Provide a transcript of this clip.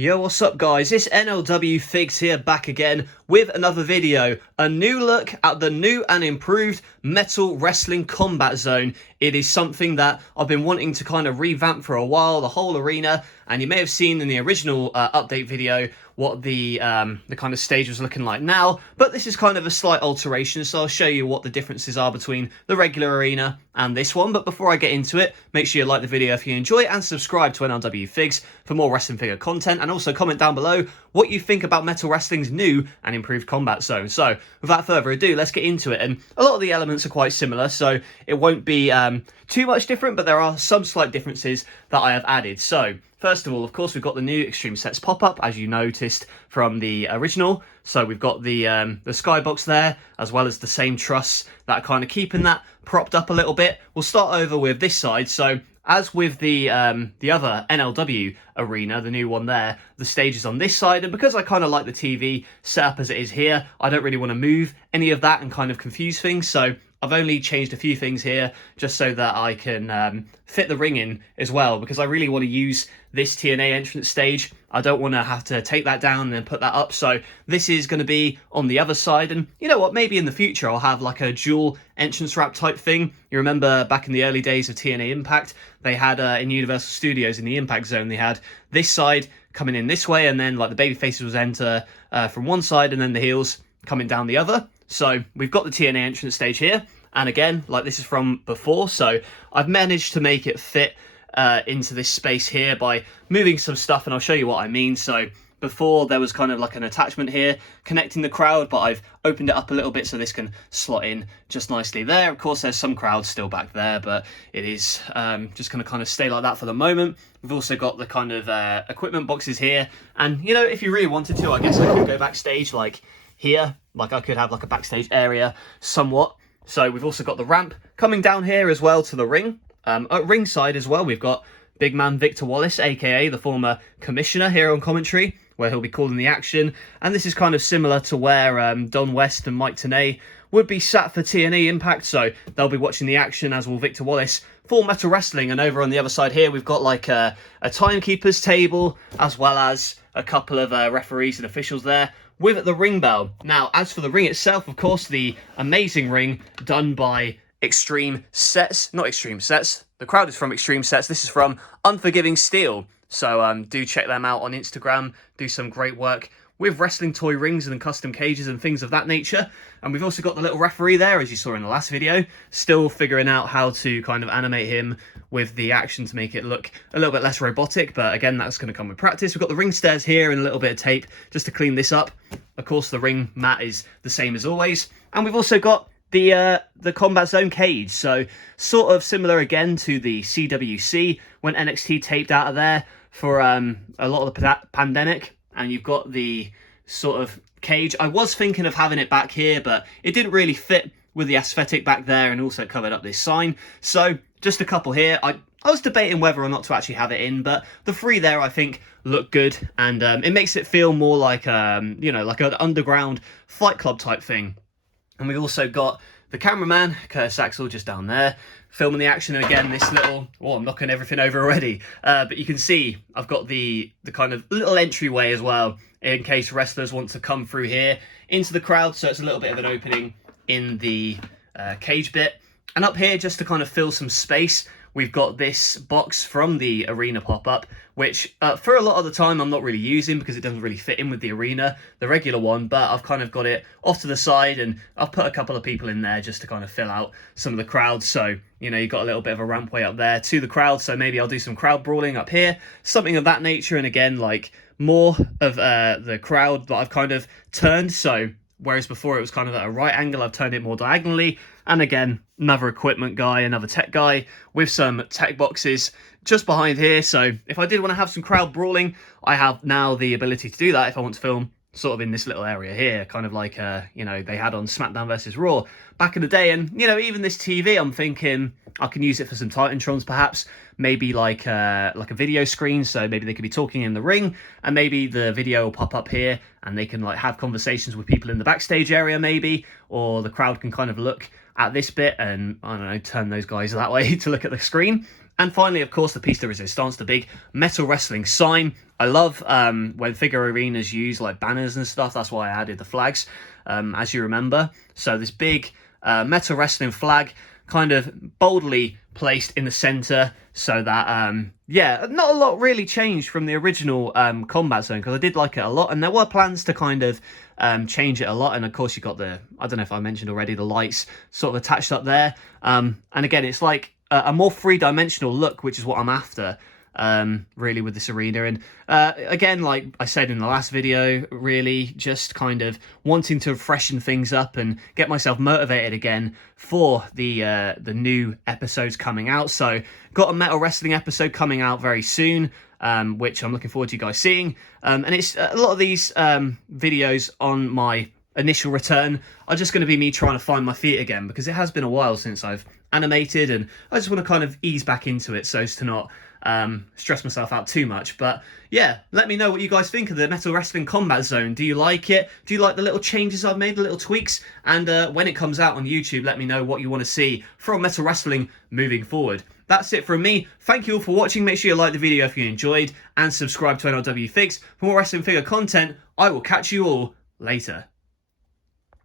Yo, what's up guys? It's NLW Figs here, back again with another video. A new look at the new and improved Metal Wrestling Combat Zone. It is something that I've been wanting to kind of revamp for a while, the whole arena, and you may have seen in the original update video what the kind of stage was looking like now, but this is kind of a slight alteration, so I'll show you what the differences are between the regular arena and this one. But before I get into it, make sure you like the video if you enjoy it and subscribe to NLW Figs for more wrestling figure content, and also comment down below what you think about Metal Wrestling's new and improved combat zone. So without further ado, let's get into it. And a lot of the elements are quite similar, so it won't be too much different, but there are some slight differences that I have added. So first of all, of course, we've got the new Extreme Sets pop-up, as you noticed from the original. So we've got the skybox there, as well as the same truss that are kind of keeping that propped up a little bit. We'll start over with this side. So as with the other NLW arena, the new one there, the stage is on this side, and because I kind of like the TV setup as it is here, I don't really want to move any of that and kind of confuse things. So I've only changed a few things here just so that I can fit the ring in as well, because I really want to use this TNA entrance stage. I don't want to have to take that down and then put that up. So this is going to be on the other side. And you know what, maybe in the future I'll have like a dual entrance wrap type thing. You remember back in the early days of TNA Impact, they had in Universal Studios in the Impact Zone, they had this side coming in this way, and then like the baby faces was enter from one side and then the heels coming down the other. So we've got the TNA entrance stage here, and again, like this is from before, so I've managed to make it fit into this space here by moving some stuff, and I'll show you what I mean. So before there was kind of like an attachment here connecting the crowd, but I've opened it up a little bit so this can slot in just nicely there. Of course, there's some crowd still back there, but it is just going to kind of stay like that for the moment. We've also got the kind of equipment boxes here, and you know, if you really wanted to, I guess I could go backstage like here, like I could have like a backstage area somewhat. So we've also got the ramp coming down here as well to the ring. At ringside as well, we've got big man Victor Wallace, aka the former commissioner, here on commentary, where he'll be calling the action. And this is kind of similar to where Don West and Mike Tenay would be sat for TNA Impact, so they'll be watching the action, as will Victor Wallace for Metal Wrestling. And over on the other side here, we've got like a timekeeper's table, as well as a couple of referees and officials there with the ring bell. Now, as for the ring itself, of course, the amazing ring done by Extreme Sets. Not Extreme Sets. The crowd is from Extreme Sets. This is from Unforgiving Steel. So do check them out on Instagram. Do some great work with wrestling toy rings and custom cages and things of that nature. And we've also got the little referee there, as you saw in the last video, still figuring out how to kind of animate him with the action to make it look a little bit less robotic. But again, that's going to come with practice. We've got the ring stairs here and a little bit of tape just to clean this up. Of course, the ring mat is the same as always. And we've also got the Combat Zone cage, so sort of similar again to the CWC when NXT taped out of there for a lot of the pandemic. And you've got the sort of cage. I was thinking of having it back here, but it didn't really fit with the aesthetic back there, and also covered up this sign. So just a couple here. I was debating whether or not to actually have it in, but the three there I think look good, and it makes it feel more like you know, like an underground Fight Club type thing. And we've also got the cameraman, Curtis Axel, just down there, filming the action. And again, this little, oh, I'm knocking everything over already. But you can see I've got the kind of little entryway as well, in case wrestlers want to come through here into the crowd. So it's a little bit of an opening in the cage bit. And up here, just to kind of fill some space, we've got this box from the arena pop-up, which for a lot of the time I'm not really using because it doesn't really fit in with the arena, the regular one, but I've kind of got it off to the side, and I've put a couple of people in there just to kind of fill out some of the crowd. So, you know, you've got a little bit of a rampway up there to the crowd, so maybe I'll do some crowd brawling up here, something of that nature. And again, like more of the crowd that I've kind of turned, so whereas before it was kind of at a right angle, I've turned it more diagonally. And again, another equipment guy, another tech guy with some tech boxes just behind here. So if I did want to have some crowd brawling, I have now the ability to do that if I want to film sort of in this little area here, kind of like, you know, they had on SmackDown versus Raw back in the day. And, you know, even this TV, I'm thinking I can use it for some Titantrons perhaps, maybe like a video screen, so maybe they could be talking in the ring, and maybe the video will pop up here and they can like have conversations with people in the backstage area maybe, or the crowd can kind of look at this bit and, I don't know, turn those guys that way to look at the screen. And finally, of course, the piece de resistance, the big metal wrestling sign. I love when figure arenas use like banners and stuff. That's why I added the flags, as you remember. So this big metal wrestling flag kind of boldly placed in the center, so that yeah, not a lot really changed from the original combat zone, because I did like it a lot, and there were plans to kind of change it a lot. And of course you got the, I don't know if I mentioned already, the lights sort of attached up there, and again it's like a more three-dimensional look, which is what I'm after, really, with this arena. And again, like I said in the last video, really just kind of wanting to freshen things up and get myself motivated again for the new episodes coming out. So got a metal wrestling episode coming out very soon, which I'm looking forward to you guys seeing, and it's a lot of these videos on my initial return are just going to be me trying to find my feet again, because it has been a while since I've animated, and I just want to kind of ease back into it so as to not stress myself out too much. But yeah, let me know what you guys think of the Metal Wrestling Combat Zone. Do you like it? Do you like the little changes I've made, the little tweaks? And when it comes out on YouTube, let me know what you want to see from Metal Wrestling moving forward. That's it from me. Thank you all for watching. Make sure you like the video if you enjoyed, and subscribe to NLW Figs for more wrestling figure content. I will catch you all later.